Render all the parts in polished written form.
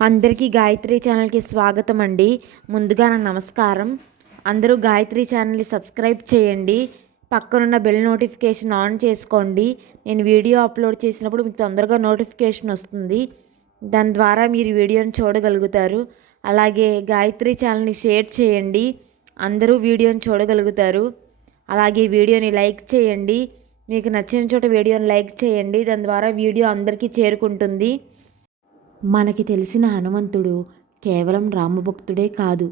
అందరికీ గాయత్రి ఛానల్కి స్వాగతం అండి. ముందుగా నా నమస్కారం. అందరూ గాయత్రి ఛానల్ని సబ్స్క్రైబ్ చేయండి. పక్కనున్న బెల్ నోటిఫికేషన్ ఆన్ చేసుకోండి. నేను వీడియో అప్లోడ్ చేసినప్పుడు మీకు తొందరగా నోటిఫికేషన్ వస్తుంది. దాని ద్వారా మీరు వీడియోని చూడగలుగుతారు. అలాగే గాయత్రి ఛానల్ని షేర్ చేయండి. అందరూ వీడియోని చూడగలుగుతారు. అలాగే వీడియోని లైక్ చేయండి. మీకు నచ్చిన చోట వీడియోని లైక్ చేయండి. దాని ద్వారా వీడియో అందరికీ చేరుకుంటుంది. మనకి తెలిసిన హనుమంతుడు కేవలం రామభక్తుడే కాదు,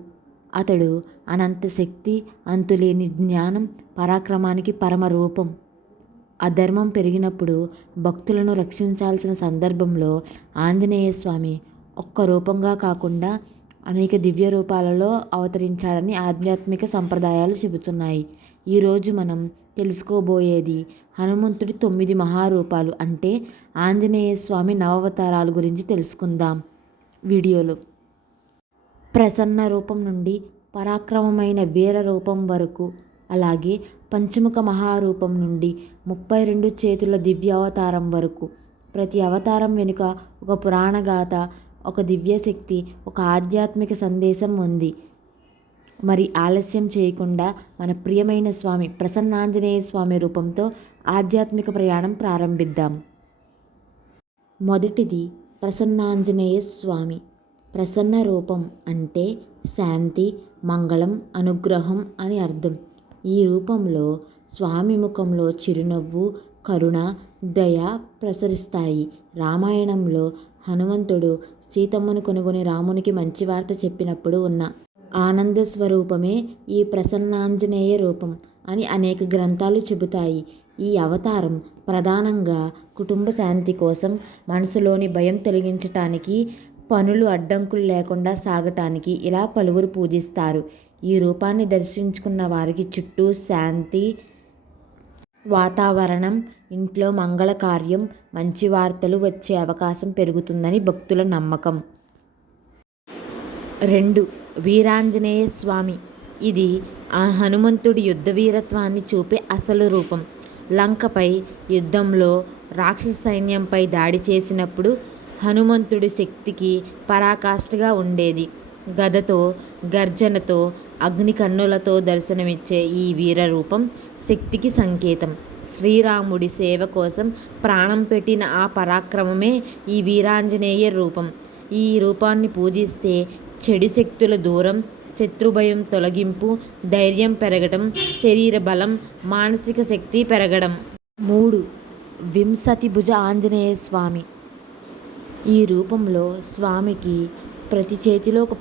అతడు అనంత శక్తి, అంతులేని జ్ఞానం, పరాక్రమానికి పరమ రూపం. అధర్మం పెరిగినప్పుడు భక్తులను రక్షించాల్సిన సందర్భంలో ఆంజనేయ స్వామి ఒక్క రూపంగా కాకుండా అనేక దివ్య రూపాలలో అవతరించాడని ఆధ్యాత్మిక సంప్రదాయాలు చెబుతున్నాయి. ఈరోజు మనం తెలుసుకోబోయేది హనుమంతుడి 9 మహారూపాలు అంటే ఆంజనేయ స్వామి నవవతారాల గురించి తెలుసుకుందాం వీడియోలో. ప్రసన్న రూపం నుండి పరాక్రమమైన వీర రూపం వరకు, అలాగే పంచముఖ మహారూపం నుండి 32 చేతుల దివ్యావతారం వరకు. ప్రతి అవతారం వెనుక ఒక పురాణగాథ, ఒక దివ్యశక్తి, ఒక ఆధ్యాత్మిక సందేశం ఉంది. మరి ఆలస్యం చేయకుండా మన ప్రియమైన స్వామి ప్రసన్నాంజనేయ స్వామి రూపంతో ఆధ్యాత్మిక ప్రయాణం ప్రారంభిద్దాం. మొదటిది ప్రసన్నాంజనేయ స్వామి. ప్రసన్న రూపం అంటే శాంతి, మంగళం, అనుగ్రహం అని అర్థం. ఈ రూపంలో స్వామి ముఖంలో చిరునవ్వు, కరుణ, దయ ప్రసరిస్తాయి. రామాయణంలో హనుమంతుడు సీతమ్మను కొనుగొని రామునికి మంచి వార్త చెప్పినప్పుడు ఉన్న ఆనంద స్వరూపమే ఈ ప్రసన్నాంజనేయ రూపం అని అనేక గ్రంథాలు చెబుతాయి. ఈ అవతారం ప్రధానంగా కుటుంబ శాంతి కోసం, మనసులోని భయం తొలగించటానికి, పనులు అడ్డంకులు లేకుండా సాగటానికి ఇలా పలువురు పూజిస్తారు. ఈ రూపాన్ని దర్శించుకున్న వారికి చుట్టూ శాంతి వాతావరణం, ఇంట్లో మంగళకార్యం, మంచి వార్తలు వచ్చే అవకాశం పెరుగుతుందని భక్తుల నమ్మకం. 2. వీరాంజనేయ స్వామి. ఇది ఆ హనుమంతుడి యుద్ధ వీరత్వాన్ని చూపే అసలు రూపం. లంకపై యుద్ధంలో రాక్షస సైన్యంపై దాడి చేసినప్పుడు హనుమంతుడి శక్తికి పరాకాష్ఠగా ఉండేది. గదతో, గర్జనతో, అగ్ని కన్నులతో దర్శనమిచ్చే ఈ వీర రూపం శక్తికి సంకేతం. శ్రీరాముడి సేవ కోసం ప్రాణం పెట్టిన ఆ పరాక్రమమే ఈ వీరాంజనేయ రూపం. ఈ రూపాన్ని పూజిస్తే చెడు శక్తుల దూరం, శత్రుభయం తొలగింపు, ధైర్యం పెరగడం, శరీర బలం, మానసిక శక్తి పెరగడం. 3. వింశతి భుజ ఆంజనేయ స్వామి. ఈ రూపంలో స్వామికి ప్రతి చేతిలో ఒక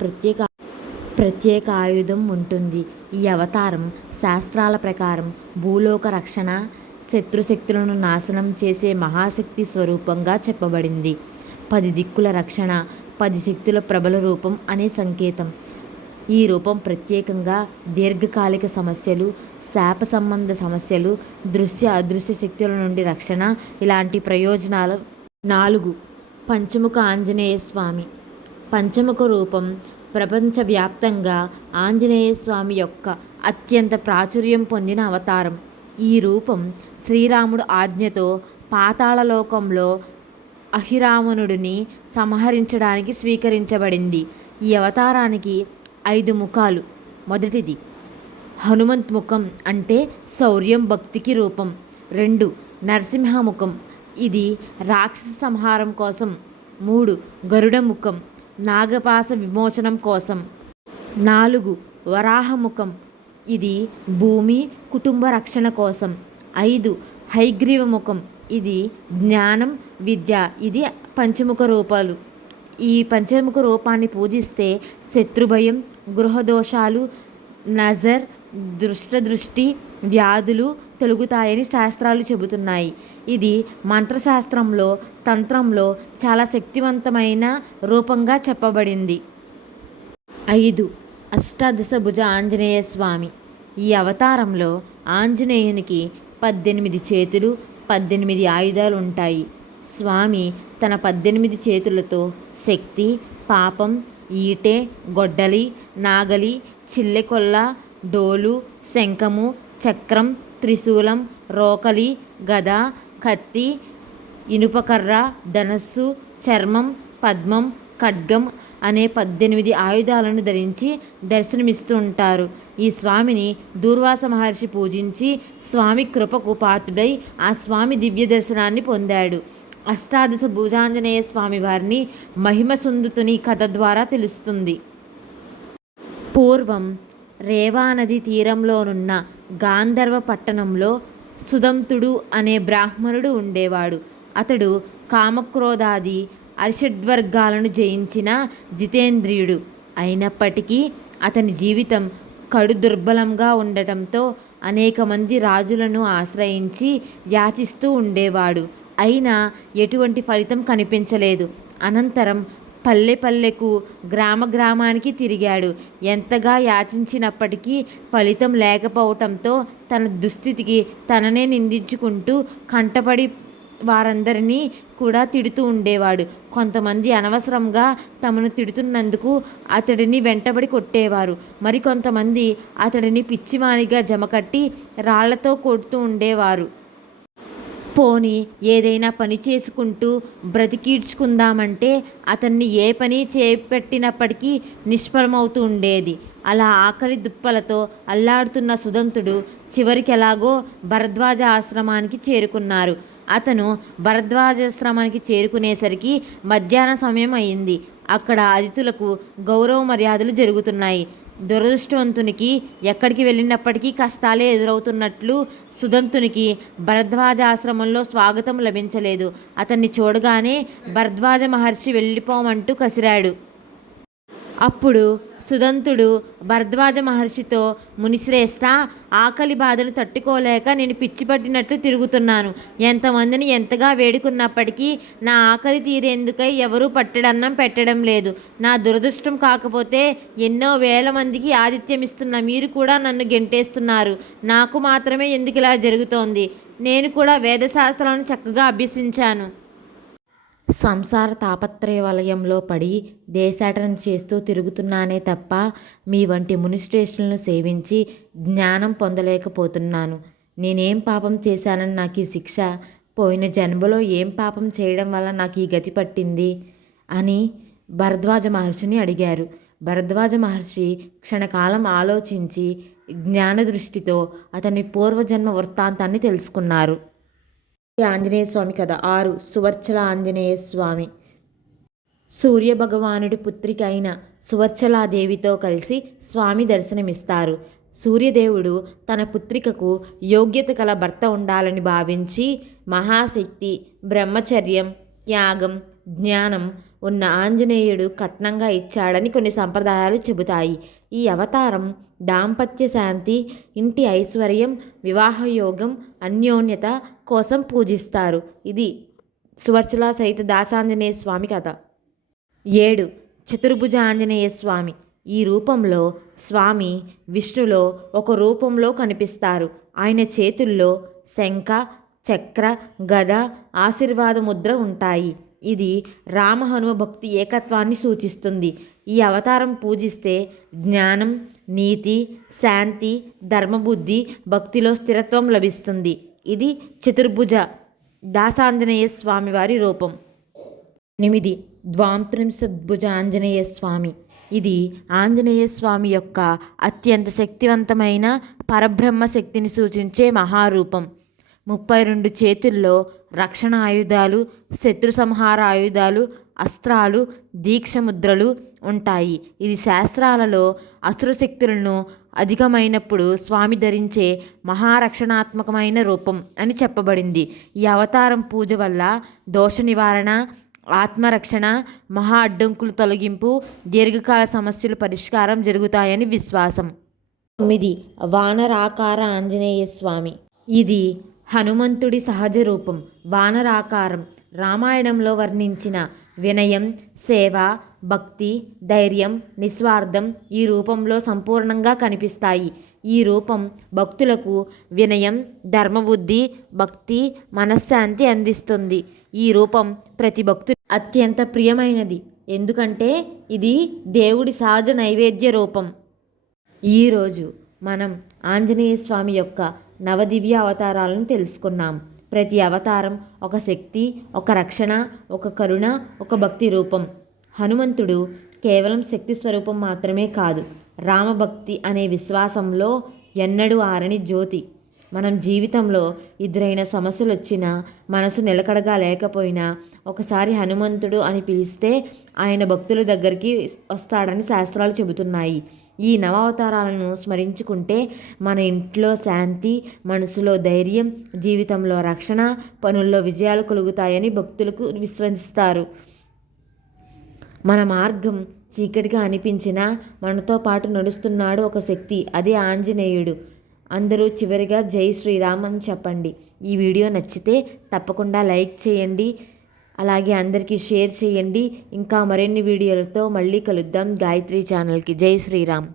ప్రత్యేక ఆయుధం ఉంటుంది. ఈ అవతారం శాస్త్రాల ప్రకారం భూలోక రక్షణ, శత్రుశక్తులను నాశనం చేసే మహాశక్తి స్వరూపంగా చెప్పబడింది. 10 దిక్కుల రక్షణ, 10 శక్తుల ప్రబల రూపం అనే సంకేతం. ఈ రూపం ప్రత్యేకంగా దీర్ఘకాలిక సమస్యలు, శాప సంబంధ సమస్యలు, దృశ్య అదృశ్య శక్తుల నుండి రక్షణ, ఇలాంటి ప్రయోజనాలు. 4. పంచముఖ ఆంజనేయ స్వామి. పంచముఖ రూపం ప్రపంచవ్యాప్తంగా ఆంజనేయ స్వామి యొక్క అత్యంత ప్రాచుర్యం పొందిన అవతారం. ఈ రూపం శ్రీరాముడు ఆజ్ఞతో పాతాళలోకంలో అహిరావణుడిని సంహరించడానికి స్వీకరించబడింది. ఈ అవతారానికి 5 ముఖాలు. మొదటిది హనుమంత్ ముఖం అంటే శౌర్యం, భక్తికి రూపం. 2. నరసింహముఖం, ఇది రాక్షస సంహారం కోసం. 3. గరుడ ముఖం, నాగపాశ విమోచనం కోసం. 4. వరాహముఖం, ఇది భూమి, కుటుంబ రక్షణ కోసం. 5. హయగ్రీవ ముఖం, ఇది జ్ఞానం, విద్య. ఇది పంచముఖ రూపాలు. ఈ పంచముఖ రూపాన్ని పూజిస్తే శత్రుభయం, గృహదోషాలు, నజర్, దృష్టి వ్యాధులు తొలగుతాయని శాస్త్రాలు చెబుతున్నాయి. ఇది మంత్రశాస్త్రంలో, తంత్రంలో చాలా శక్తివంతమైన రూపంగా చెప్పబడింది. 5. అష్టాదశ భుజ ఆంజనేయ స్వామి. ఈ అవతారంలో ఆంజనేయునికి 18 చేతులు, 18 ఆయుధాలు ఉంటాయి. స్వామి తన 18 చేతులతో శక్తి, పాపం, ఈటె, గొడ్డలి, నాగలి, చిల్లెకొల్ల, డోలు, శంఖము, చక్రం, త్రిశూలం, రోకలి, గద, కత్తి, ఇనుపకర్ర, ధనస్సు, చర్మం, పద్మం, ఖడ్గం అనే 18 ఆయుధాలను ధరించి దర్శనమిస్తూ ఉంటారు. ఈ స్వామిని దూర్వాస మహర్షి పూజించి స్వామి కృపకు పాత్రుడై ఆ స్వామి దివ్య దర్శనాన్ని పొందాడు. అష్టాదశ భుజాంజనేయ స్వామి వారిని మహిమసుందుతుని కథ ద్వారా తెలుస్తుంది. పూర్వం రేవానది తీరంలోనున్న గాంధర్వ పట్టణంలో సుదంతుడు అనే బ్రాహ్మణుడు ఉండేవాడు. అతడు కామక్రోధాది అరిషడ్వర్గాలను జయించిన జితేంద్రియుడు. అయినప్పటికీ అతని జీవితం కడు దుర్బలంగా ఉండటంతో అనేక మంది రాజులను ఆశ్రయించి యాచిస్తూ ఉండేవాడు. అయినా ఎటువంటి ఫలితం కనిపించలేదు. అనంతరం పల్లె పల్లెకు గ్రామ గ్రామానికి తిరిగాడు. ఎంతగా యాచించినప్పటికీ ఫలితం లేకపోవటంతో తన దుస్థితికి తననే నిందించుకుంటూ కంటపడి వారందరినీ కూడా తిడుతూ ఉండేవాడు. కొంతమంది అనవసరంగా తమను తిడుతున్నందుకు అతడిని వెంటబడి కొట్టేవారు. మరికొంతమంది అతడిని పిచ్చివానిగా జమకట్టి రాళ్లతో కొడుతూ ఉండేవారు. పోనీ ఏదైనా పని చేసుకుంటూ బ్రతికీడ్చుకుందామంటే అతన్ని ఏ పని చేపట్టినప్పటికీ నిష్ఫలమవుతూ ఉండేది. అలా ఆకలి దుప్పలతో అల్లాడుతున్న సుదంతుడు చివరికి ఎలాగో భరద్వాజ ఆశ్రమానికి చేరుకున్నారు. అతను భరద్వాజాశ్రమానికి చేరుకునేసరికి మధ్యాహ్న సమయం అయింది. అక్కడ అతిథులకు గౌరవ మర్యాదలు జరుగుతున్నాయి. దురదృష్టవంతునికి ఎక్కడికి వెళ్ళినప్పటికీ కష్టాలే ఎదురవుతున్నట్లు సుదంతునికి భరద్వాజాశ్రమంలో స్వాగతం లభించలేదు. అతన్ని చూడగానే భరద్వాజ మహర్షి వెళ్ళిపోమంటూ కసిరాడు. అప్పుడు సుదంతుడు భరద్వాజ మహర్షితో, మునిశ్రేష్ఠ, ఆకలి బాధను తట్టుకోలేక నేను పిచ్చిపట్టినట్లు తిరుగుతున్నాను. ఎంతమందిని ఎంతగా వేడుకున్నప్పటికీ నా ఆకలి తీరేందుకై ఎవరూ పట్టడన్నం పెట్టడం లేదు. నా దురదృష్టం కాకపోతే ఎన్నో వేల మందికి ఆతిథ్యమిస్తున్న మీరు కూడా నన్ను గెంటేస్తున్నారు. నాకు మాత్రమే ఎందుకు ఇలా జరుగుతోంది? నేను కూడా వేదశాస్త్రాలను చక్కగా అభ్యసించాను. సంసార తాపత్రయ వలయంలో పడి దేశాటన చేస్తూ తిరుగుతున్నానే తప్ప మీ వంటి మునిశ్రేష్ఠులను సేవించి జ్ఞానం పొందలేకపోతున్నాను. నేనేం పాపం చేశానని నాకు ఈ శిక్ష? పోయిన జన్మలో ఏం పాపం చేయడం వల్ల నాకు ఈ గతి పట్టింది అని భరద్వాజ మహర్షిని అడిగారు. భరద్వాజ మహర్షి క్షణకాలం ఆలోచించి జ్ఞానదృష్టితో అతని పూర్వజన్మ వృత్తాంతాన్ని తెలుసుకున్నారు. ఆంజనేయ స్వామి కథ 6. సువర్చల ఆంజనేయ స్వామి. సూర్యభగవానుడి పుత్రిక అయిన సువర్చలాదేవితో కలిసి స్వామి దర్శనమిస్తారు. సూర్యదేవుడు తన పుత్రికకు యోగ్యత కల భర్త ఉండాలని భావించి మహాశక్తి, బ్రహ్మచర్యం, త్యాగం, జ్ఞానం ఉన్న ఆంజనేయుడు కట్నంగా ఇచ్చాడని కొన్ని సంప్రదాయాలు చెబుతాయి. ఈ అవతారం దాంపత్య శాంతి, ఇంటి ఐశ్వర్యం, వివాహయోగం, అన్యోన్యత కోసం పూజిస్తారు. ఇది సువర్చల సహిత దాసాంజనేయ స్వామి కథ. 7. చతుర్భుజ ఆంజనేయ స్వామి. ఈ రూపంలో స్వామి విష్ణులో ఒక రూపంలో కనిపిస్తారు. ఆయన చేతుల్లో శంఖ, చక్ర, గద, ఆశీర్వాద ముద్ర ఉంటాయి. ఇది రామహనుమ భక్తి ఏకత్వాన్ని సూచిస్తుంది. ఈ అవతారం పూజిస్తే జ్ఞానం, నీతి, శాంతి, ధర్మబుద్ధి, భక్తిలో స్థిరత్వం లభిస్తుంది. ఇది చతుర్భుజ దాసాంజనేయ స్వామి వారి రూపం. 8. ద్వాంత్రింశద్భుజ ఆంజనేయ స్వామి. ఇది ఆంజనేయ స్వామి యొక్క అత్యంత శక్తివంతమైన పరబ్రహ్మ శక్తిని సూచించే మహారూపం. 32 చేతుల్లో రక్షణ ఆయుధాలు, శత్రు సంహార ఆయుధాలు, అస్త్రాలు, దీక్షముద్రలు ఉంటాయి. ఇది శాస్త్రాలలో అసురశక్తులను అధికమైనప్పుడు స్వామి ధరించే మహారక్షణాత్మకమైన రూపం అని చెప్పబడింది. ఈ అవతారం పూజ వల్ల దోష నివారణ, ఆత్మరక్షణ, మహా అడ్డంకులు తొలగింపు, దీర్ఘకాల సమస్యలు పరిష్కారం జరుగుతాయని విశ్వాసం. 9. వానరాకార ఆంజనేయ స్వామి. ఇది హనుమంతుడి సహజ రూపం. వానరాకారం రామాయణంలో వర్ణించిన వినయం, సేవ, భక్తి, ధైర్యం, నిస్వార్థం ఈ రూపంలో సంపూర్ణంగా కనిపిస్తాయి. ఈ రూపం భక్తులకు వినయం, ధర్మబుద్ధి, భక్తి, మనశ్శాంతి అందిస్తుంది. ఈ రూపం ప్రతి భక్తుడు అత్యంత ప్రియమైనది. ఎందుకంటే ఇది దేవుడి సహజ నైవేద్య రూపం. ఈరోజు మనం ఆంజనేయ స్వామి యొక్క నవదివ్య అవతారాలను తెలుసుకున్నాం. ప్రతి అవతారం ఒక శక్తి, ఒక రక్షణ, ఒక కరుణ, ఒక భక్తి రూపం. హనుమంతుడు కేవలం శక్తి స్వరూపం మాత్రమే కాదు, రామభక్తి అనే విశ్వాసంలో ఎన్నడూ ఆరని జ్యోతి. మనం జీవితంలో ఎదురైన సమస్యలు వచ్చినా, మనసు నిలకడగా లేకపోయినా ఒకసారి హనుమంతుడు అని పిలిస్తే ఆయన భక్తుల దగ్గరికి వస్తాడని శాస్త్రాలు చెబుతున్నాయి. ఈ నవావతారాలను స్మరించుకుంటే మన ఇంట్లో శాంతి, మనసులో ధైర్యం, జీవితంలో రక్షణ, పనుల్లో విజయాలు కలుగుతాయని భక్తులకు విశ్వసిస్తారు. మన మార్గం చీకటిగా అనిపించినా మనతో పాటు నడుస్తున్నాడు ఒక శక్తి, అదే ఆంజనేయుడు. అందరూ చివరిగా జై శ్రీరామ్ అని చెప్పండి. ఈ వీడియో నచ్చితే తప్పకుండా లైక్ చేయండి, అలాగే అందరికీ షేర్ చేయండి. ఇంకా మరిన్ని వీడియోలతో మళ్ళీ కలుద్దాం. గాయత్రి ఛానల్కి జై శ్రీరామ్.